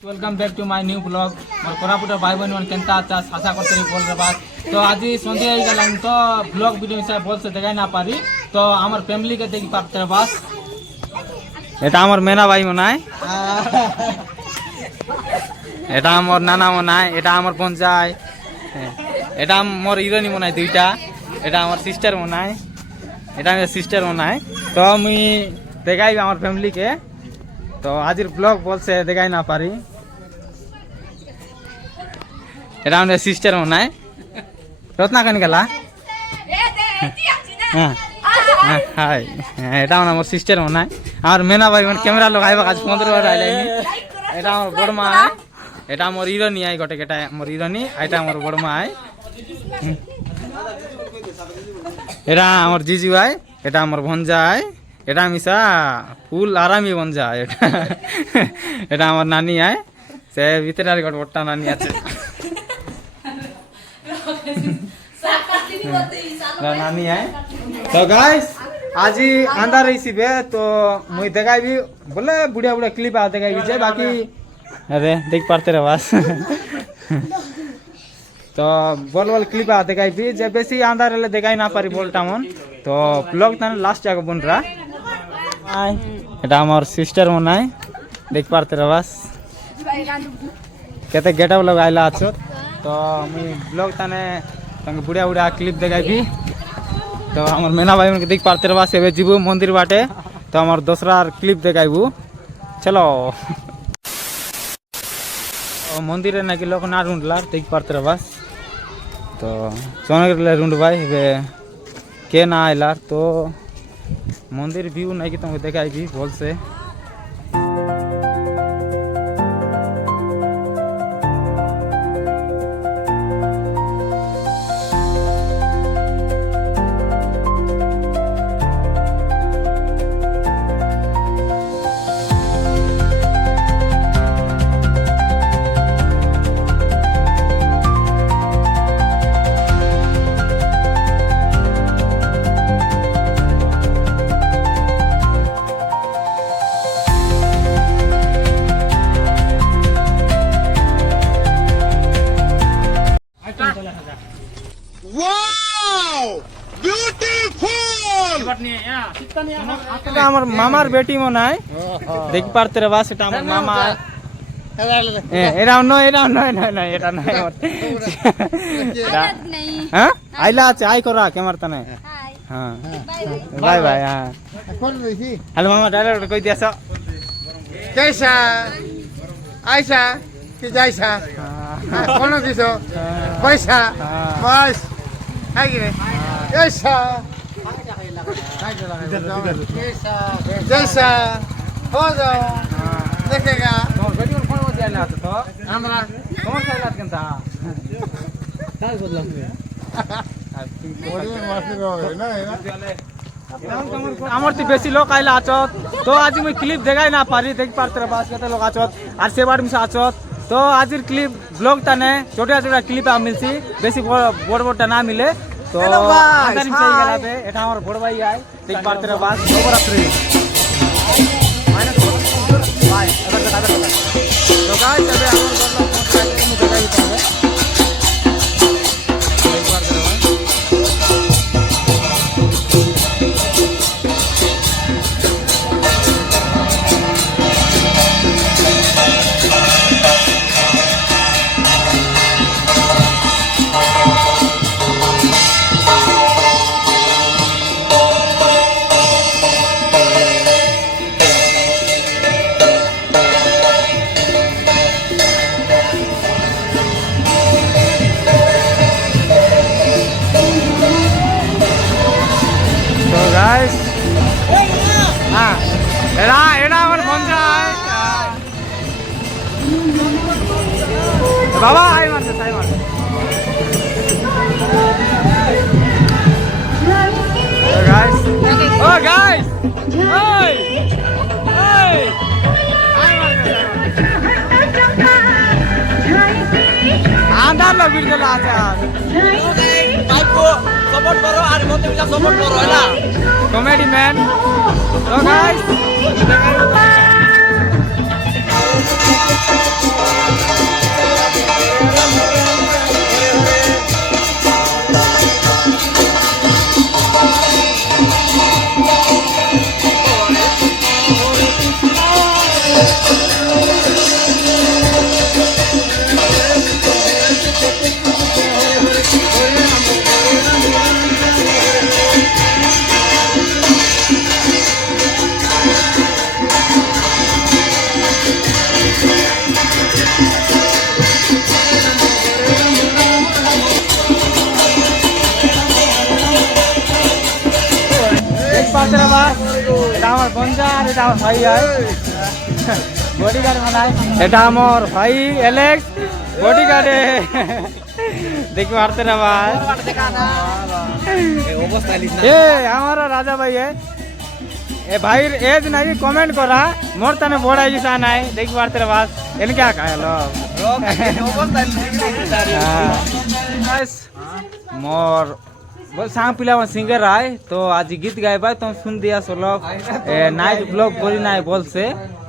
Welcome back to my new blog मोर कोरापुट भाई बहन मन केनता अच्छा आशा करते बोल रहे बात तो आज सन्ध्या हो गलान तो ब्लॉग वीडियो से बोल से देखाई ना पारी तो हमार फैमिली के देखी पाते बस এটা আমার মেনা ভাই মনায় এটা আমার নানা মনায় এটা আমার পঞ্চায় এটা আমার হিরোইনি মনায় দুইটা এটা আমার সিস্টার মনায় এটা আমার সিস্টার মনায় তো আমি দেখাই আমার ফ্যামিলি কে তো আজের ব্লগ বলছে দেখাই না পারি এটা আমাদের সিস্টার মনায় রত্না কানি গেলা হ্যাঁ হাই এটা আমার সিস্টার মনায় আর মেনা ভাই মানে ক্যামেরা লোক আইবা কাজ 15 বার আইলাইনি এটা আমার বড় মা এটা আমার হিরোইনি আই গটে কেটা আমার হিরোইনি এটা আমার বড় মা আই এটা আমার জিজু ভাই এটা আমার ভঞ্জা আই এটা মিশা ফুল আরামি ভঞ্জা এটা এটা আমার নানি আই সে ভিতরে আর গট বড়টা নানি আছে নানি আই তো গাইস आज अंधा रही बे तो मुझे देखाई भी बोले बुढ़िया बुढ़िया क्लिप आ देखाई भी बाकी अरे देख पाते रहे बस तो बोल बोल क्लिप आ देखाई भी जब बेसी अंधा रहे देखाई ना पारी बोलता मन तो ब्लॉग तने लास्ट जाके बन रहा এটা আমার সিস্টার মনাই দেখ পারতে রে বাস কেতে গেটআপ লাগাইলা আছো তো আমি ব্লগ তানে তঙ্গে বুড়িয়া বুড়িয়া ক্লিপ দেখাইবি तो हमार मेना भाई मन के देख पाते रहा से जीव मंदिर बाटे तो हमार दूसरा क्लिप देखाइबू चलो मंदिर ना कि लोग ना ढूंढला देख पाते रहा तो सोने ढूंढ भाई के ना आइला तो मंदिर व्यू नहीं कि तुमको देखाई बोल से আমার মামার বেটি মনে হয় দেখ পারতে রে বাস এটা আমার মামা এরাও নয় এরাও নয় নয় নয় এটা নয় হ্যাঁ আইলা আছে আই করা ক্যামেরা তানে হ্যাঁ বাই বাই হ্যাঁ হ্যালো মামা ডায়লগ কই দিয়াছ कैसा आयसा कि जायसा कोन दिसो पैसा बस है कि नहीं ऐसा जैसा हो जाओ देखेगा हमरा আমার তো বেশি লোক আইলা আছত তো আজ মুই ক্লিপ দেখাই না পারি দেখ পারতে বাস কেতে লোক আছত আর সেবার মিশা আছত তো আজির ক্লিপ ব্লগ তানে ছোটা ছোটা ক্লিপ মিলছি বেশি বড় বড়টা না মিলে তো এটা আমার বড় ভাই আই দেখ পারতে বাস নবরাত্রি ভাই এবার তো গাইস তবে আমার দেখাই দিতে হবে এরা এটা আমার বন্ধা বাবা আই মারতে তাই মারতে গাইস ও গাইস ওই ওই আই মারতে আন্দার লগির দিলা আছে বাইকো সাপোর্ট করো আর মতে মিলা সাপোর্ট করো হলা কমেডি ম্যান তো গাইস আর এটা আমার ভাই হয় বডিগার্ড বানায় এটা আমার ভাই এলেক্স বডিগার্ডে দেখি মারতে না ভাই এ আমার রাজা ভাই ए भाई एज नहीं कमेंट करा मोर तने बड़ा जैसा नहीं देख पारते रे बस इन क्या कहलो मोर बोल सांग पिला सिंगर आए तो आज गीत गाए भाई तुम सुन दिया सोलो नाइट ब्लॉग बोली ना बोल से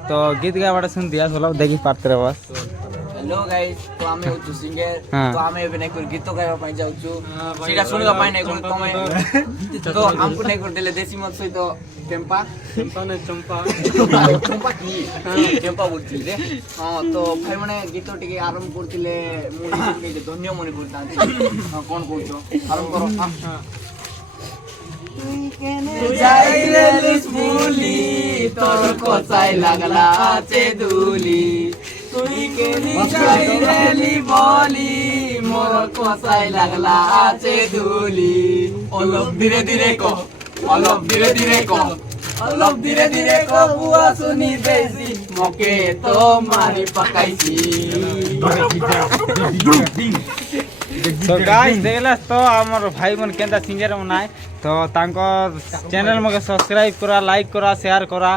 तो गीत गाए बड़ा सुन दिया सोलो देखी पारते रे बस हेलो गाइस तो आमे होचु सिंगर हाँ। तो आमे एबे नै कर गीत गाइबा पाइ जाउछु सीधा सुनिबा पाइ नै कर तमे तो हमको नै कर देले देसी मत सहित टेम्पा ने चंपा चंपा की टेम्पा बोलथिल रे हां तो भाई माने गीत टिके आरंभ करथिले मु के धन्य मने करता हां कोन कहछो आरंभ करो हां তুই কেনে যাই রে লিসপুলি তোর কোথায় লাগলা আছে দুলি তুই কেনে যাই রে লিবলি মোর কোথায় লাগলা আছে দুলি অলপ ধীরে ধীরে ক অলপ ধীরে ধীরে ক অলপ ধীরে ধীরে ক বুয়া শুনি বেশি মকে তো মারি পাকাইছি तो गाइस देखला तो हमर भाई मन केंदा सिंगर मनाय तो तांको चैनल मके सब्सक्राइब करा लाइक करा शेयर करा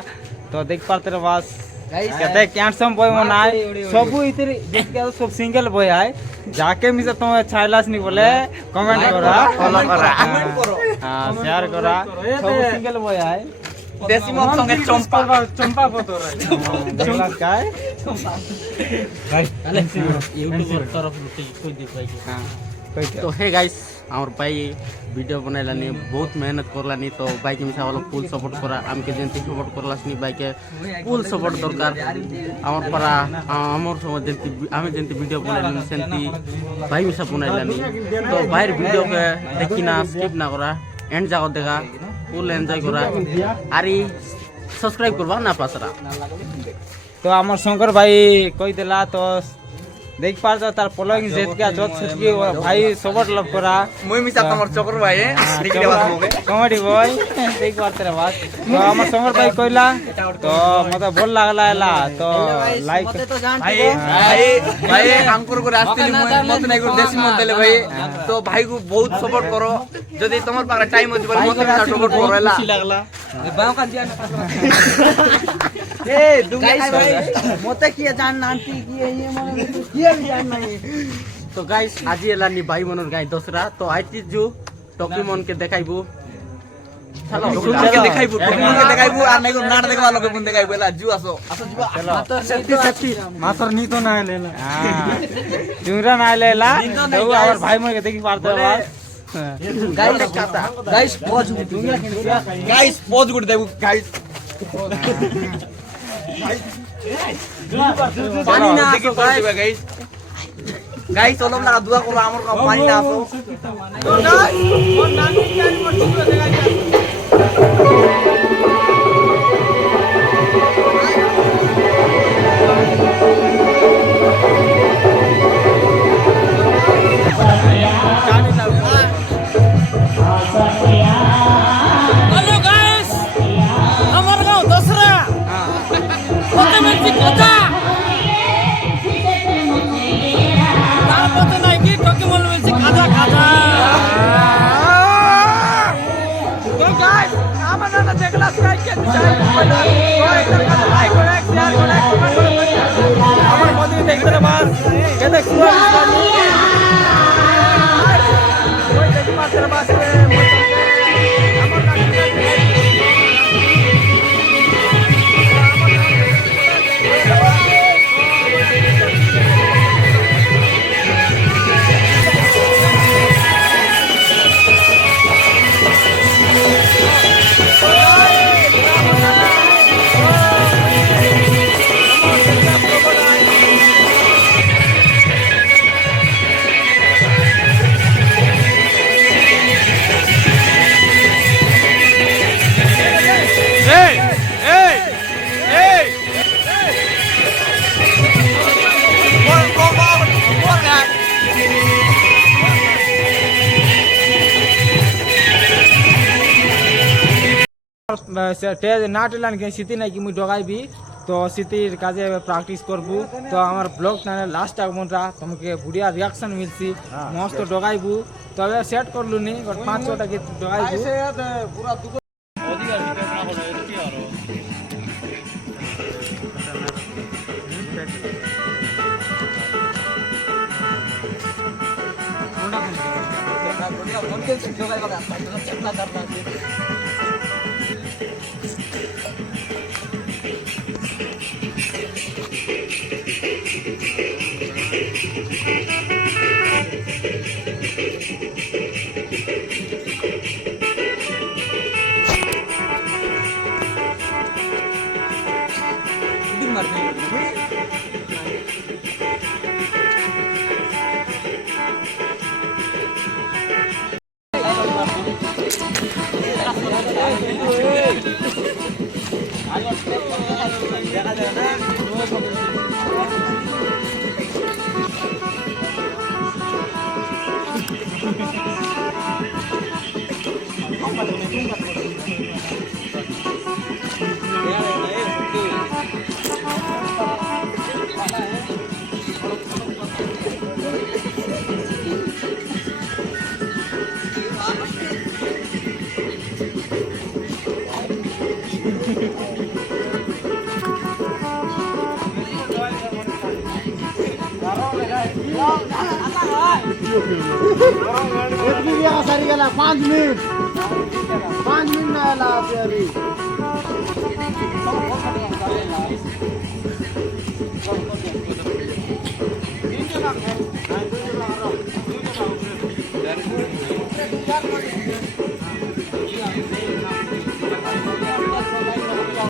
तो देख पारते रे बस केते कैंडसम बॉय मनाय सब इतरी देख के सब सिंगल बॉय आय जाके मिसे तुम छाइलास नहीं बोले कमेंट करा फॉलो करा हां शेयर करा सब सिंगल बॉय आय देसी मत संगे चंपा चंपा फोटो रे देखला काय यूट्यूबर तरफ कोई दी भाई हां कोई तो हे गाइस আমার ভাই ভিডিও বানাইলানি বহুত মেহনত করলানি তো বাইকে মিশা হলো ফুল সাপোর্ট করা আমাকে যেমন সাপোর্ট করলাসনি বাইকে ফুল সাপোর্ট দরকার আমার পারা আমার সময় যেমন আমি যেমন ভিডিও বানাইলানি সেমতি ভাই মিশা বানাইলানি তো ভাইয়ের ভিডিওকে দেখি না স্কিপ না করা এন্ড জায়গা দেখা ফুল এনজয় করা আর সাবস্ক্রাইব করবা না পাসরা तो आमर शंकर भाई कही देला तो देख पारता तार फॉलोइंग जेत के जत सेतकी भाई सबट लव करा মুই মিছা তোমার চক্র ভাই দেখি দেবা মুগে कॉमेडी बॉय देख पारते रे बात तो आमर शंकर भाई कहिला तो मते बोल लागला एला तो लाइक ভাই ভাই ভাই আঙ্কুর করে আসছিলি মুই মত নাই করে দেশি মত দেলে ভাই তো ভাই কো বহুত সাপোর্ট করো যদি তোমার পারে টাইম হচ্ছে বলে মত না সাপোর্ট করো এলা লাগলা বাও কান দিয়া এ দুগে ভাই মতে কি জান নান্তি কি এই মানে কি জান নাই তো গাইস আজি এলানি ভাই মনর গাই দসরা তো আইতি জু টকিমন কে দেখাইবো চলো টকিমনকে দেখাইবো টকিমনকে দেখাইবো আর নাই নাট দেখবা লগে বুন দেখাইবো এলা জু আসো আসো জু सेफ्टी सेफ्टी मातर नी तो ना लेला हां जुरा ना लेला तो आवर भाई मन के देखि पारते बात गाइस पॉज गुड देबो गाइस পানি না আসো গাইস গাইস অলম লাগা দোয়া করো আমার কা পানি না আসো তো গাইস ওর নানি কানি মোর ভিডিও দেখাই हेलो गाइस আমার গাঁও দসরা কত মিনিট কথা তারপরে নাই কি টকিমন মিলছে খাজা খাজা तो गाइस आमर ना देखला स्काई के चाय तो इधर का लाइक करो शेयर करो कमेंट करो आमर मोदी देखते रे बात के देख कोई देखि पारते रे बात না টেলান কি সিটি নাকি মুই ডগাইবি তো সিটির কাজে প্র্যাকটিস করবু তো আমার ব্লগ টানে লাস্ট আগমনটা তোমাকে বুড়িয়া রিয়াকশন মিলছি মস্ত ডগাইবু তবে সেট করলু নি 5-6টা গীত ডগাইবু इतनी भी आसानी का 5 मिनट 5 मिनट ना ला अभी